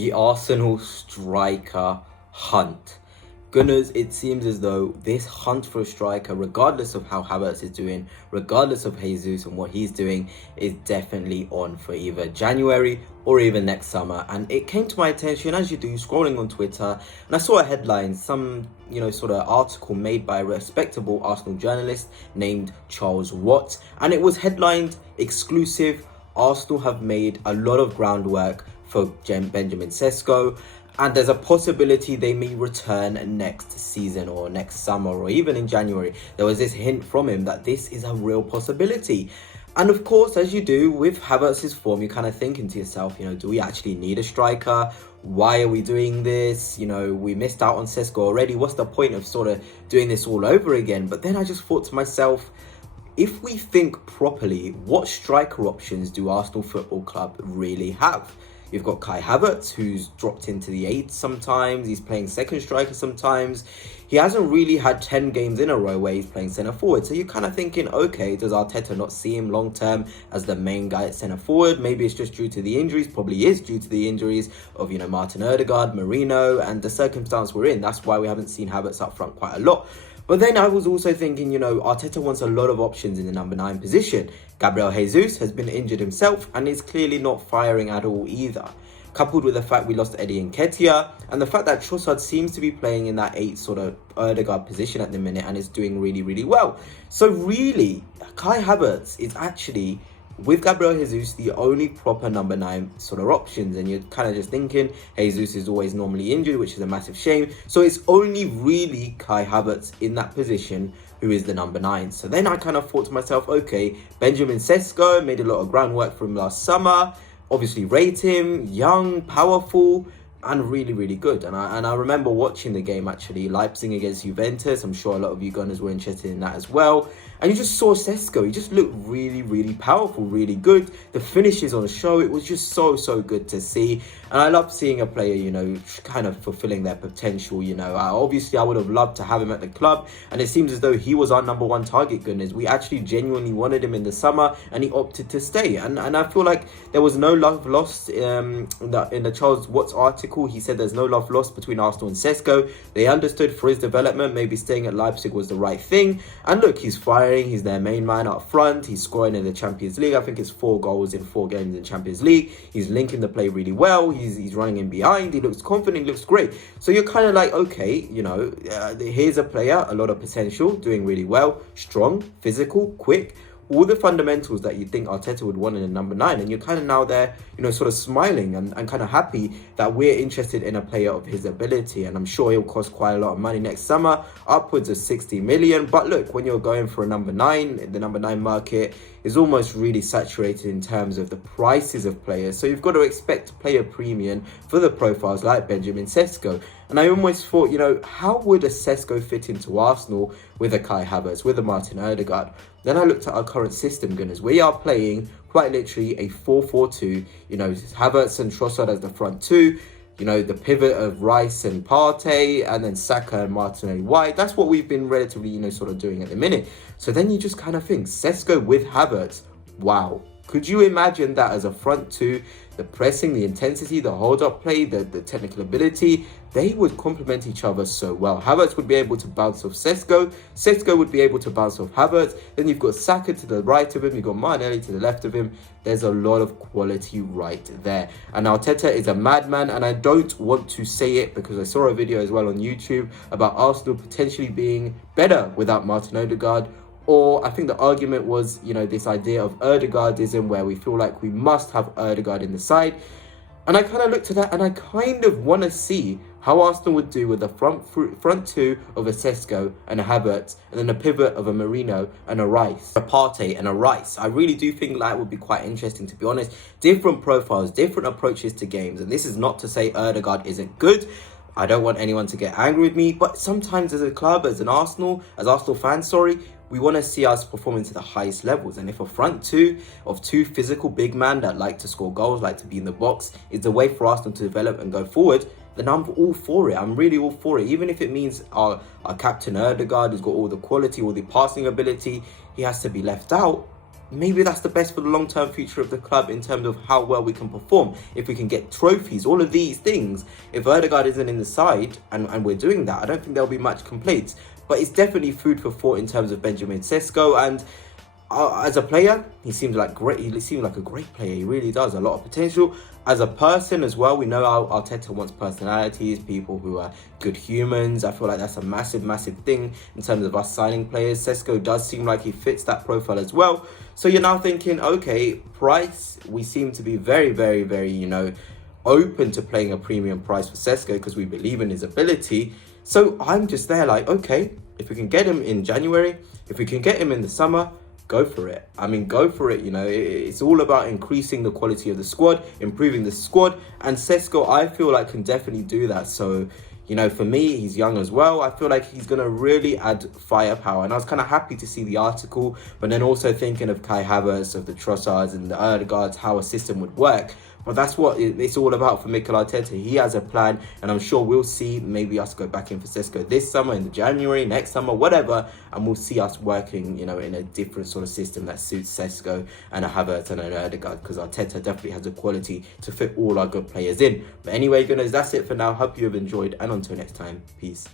The Arsenal striker hunt. Gunners, it seems as though this hunt for a striker, regardless of how Havertz is doing, regardless of Jesus and what he's doing, is definitely on for either January or even next summer. And it came to my attention, as you do, scrolling on Twitter, and I saw a headline, some sort of article made by a respectable Arsenal journalist named Charles Watt, and it was headlined exclusive: Arsenal have made a lot of groundwork for Benjamin Sesko, and there's a possibility they may return next season or next summer or even in January. There was this hint from him that this is a real possibility. And of course, as you do with Havertz's form, you're kind of thinking to yourself, do we actually need a striker? Why are we doing this? We missed out on Sesko already. What's the point of sort of doing this all over again? But then I just thought to myself, if we think properly, what striker options do Arsenal Football Club really have? You've got Kai Havertz, who's dropped into the 8 sometimes. He's playing second striker sometimes. He hasn't really had 10 games in a row where he's playing centre forward. So you're kind of thinking, okay, does Arteta not see him long term as the main guy at centre forward? Maybe it's just due to the injuries. Probably is due to the injuries of, Martin Odegaard, Merino, and the circumstance we're in. That's why we haven't seen Havertz up front quite a lot. But then I was also thinking, Arteta wants a lot of options in the number 9 position. Gabriel Jesus has been injured himself and is clearly not firing at all either. Coupled with the fact we lost Eddie Nketiah and the fact that Trossard seems to be playing in that 8 sort of Odegaard position at the minute and is doing really, really well. So really, Kai Havertz is actually, with Gabriel Jesus, the only proper number 9 sort of options. And you're kind of just thinking, Jesus is always normally injured, which is a massive shame. So it's only really Kai Havertz in that position who is the number 9. So then I kind of thought to myself, okay, Benjamin Sesko made a lot of groundwork for him last summer. Obviously rate him, young, powerful, and really, really good. And I remember watching the game, actually, Leipzig against Juventus. I'm sure a lot of you Gunners were interested in that as well. And you just saw Sesko. He just looked really, really powerful, really good. The finishes on the show, it was just so, so good to see. And I love seeing a player, kind of fulfilling their potential, Obviously, I would have loved to have him at the club. And it seems as though he was our number 1 target, Gunners. We actually genuinely wanted him in the summer, and he opted to stay. And I feel like there was no love lost in the Charles Watts article. He said there's no love lost between Arsenal and Sesko. They understood for his development, maybe staying at Leipzig was the right thing. And look, he's firing. He's their main man up front. He's scoring in the Champions League. I think it's 4 goals in 4 games in Champions League. He's linking the play really well. He's running in behind. He looks confident. He looks great. So you're kind of like, okay, here's a player, a lot of potential, doing really well, strong, physical, quick. All the fundamentals that you think Arteta would want in a number 9, and you're kind of now there, sort of smiling and kind of happy that we're interested in a player of his ability. And I'm sure he'll cost quite a lot of money next summer, upwards of 60 million. But look, when you're going for a number 9, the number 9 market is almost really saturated in terms of the prices of players. So you've got to expect player premium for the profiles like Benjamin Sesko. And I almost thought, how would a Sesko fit into Arsenal with a Kai Havertz, with a Martin Odegaard? Then I looked at our current system, Gunners. We are playing quite literally a 4-4-2. Havertz and Trossard as the front 2. The pivot of Rice and Partey, and then Saka and Martinelli wide. That's what we've been relatively, sort of doing at the minute. So then you just kind of think, Sesko with Havertz, wow. Could you imagine that as a front 2? The pressing, the intensity, the hold-up play, the technical ability, they would complement each other so well. Havertz would be able to bounce off Sesko. Sesko would be able to bounce off Havertz. Then you've got Saka to the right of him. You've got Martinelli to the left of him. There's a lot of quality right there. And Arteta is a madman. And I don't want to say it because I saw a video as well on YouTube about Arsenal potentially being better without Martin Odegaard. Or I think the argument was, this idea of Odegaardism, where we feel like we must have Odegaard in the side. And I kind of looked at that and I kind of want to see how Arsenal would do with a front 2 of a Sesko and a Havertz, and then a pivot of a Merino and a Rice, a Partey and a Rice. I really do think that would be quite interesting, to be honest. Different profiles, different approaches to games. And this is not to say Odegaard isn't good. I don't want anyone to get angry with me, but sometimes as a club, as Arsenal fans, we want to see us performing to the highest levels. And if a front 2 of 2 physical big men that like to score goals, like to be in the box, is the way for Arsenal to develop and go forward, then I'm all for it. I'm really all for it. Even if it means our captain Odegaard, who's got all the quality, all the passing ability, he has to be left out. maybe that's the best for the long-term future of the club in terms of how well we can perform. If we can get trophies, all of these things, if Ødegaard isn't in the side and we're doing that, I don't think there'll be much complaints. But it's definitely food for thought in terms of Benjamin Sesko. And as a player, he seems like a great player. He really does, a lot of potential. As a person as well, we know Arteta wants personalities, people who are good humans. I feel like that's a massive thing in terms of us signing players. Sesko does seem like he fits that profile as well. So you're now thinking, okay, price, we seem to be very, open to paying a premium price for Sesko because we believe in his ability. So I'm just there like, okay, if we can get him in January, if we can get him in the summer, go for it. I mean, go for it. It's all about increasing the quality of the squad, improving the squad. And Sesko, I feel like, can definitely do that. So, for me, he's young as well. I feel like he's going to really add firepower. And I was kind of happy to see the article, but then also thinking of Kai Havertz, of the Trossards and the Ødegaards, how a system would work. But that's what it's all about for Mikel Arteta. He has a plan, and I'm sure we'll see maybe us go back in for Sesko this summer, in January, next summer, whatever, and we'll see us working, in a different sort of system that suits Sesko and a Havertz and an Ødegaard, because Arteta definitely has the quality to fit all our good players in. But anyway, guys, that's it for now. Hope you have enjoyed, and until next time, peace.